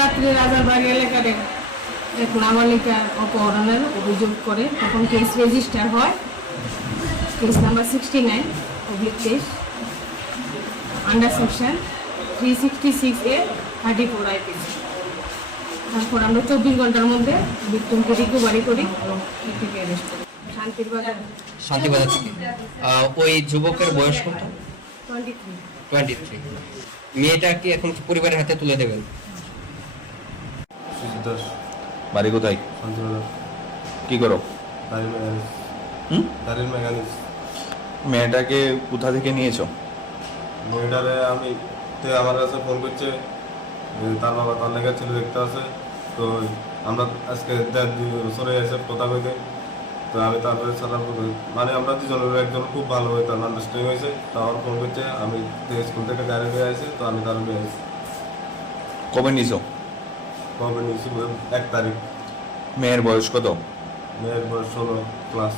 রাত্রে রাজারবাগ এলাকার এক নাবালিকা অপহরণের অভিযোগ করে, তখন কেস রেজিস্টার হয়, case number 69/23 under section 366A 34 IPC। তারপর আমরা 24 ঘন্টার মধ্যে ভিক্টিমকে রিকভারি করি এবং থেকে অ্যারেস্ট করি শান্তির বাজার থেকে। ওই যুবকের বয়স কত? 23। 23। মেয়েটা কি এখন পরিবারের হাতে তুলে দেবেন? বাড়ি কোথায়? কি করো? মেয়েটাকে কোথা থেকে নিয়েছো? মেয়েটারে আমি আমার কাছে ফোন করছে, তার বাবা তার লেগে ছেলে দেখতে আছে। তো আমরা আজকে 1.5-2 বছরে এসে কথা কইতে, তো আমি তারপরে মানে আমরা দুজনের একজন খুব ভালো হয়ে তার আন্ডারস্ট্যান্ডিং হয়েছে। তো আমার ফোন করছে, আমি স্কুল থেকে গাড়ি নিয়ে আসি, তো আমি তার নিয়ে আসি। কবে নিছো? কবে নিয়েছি? 1 তারিখ। মেয়ের বয়স কত? মেয়ের বয়স 16 ক্লাস।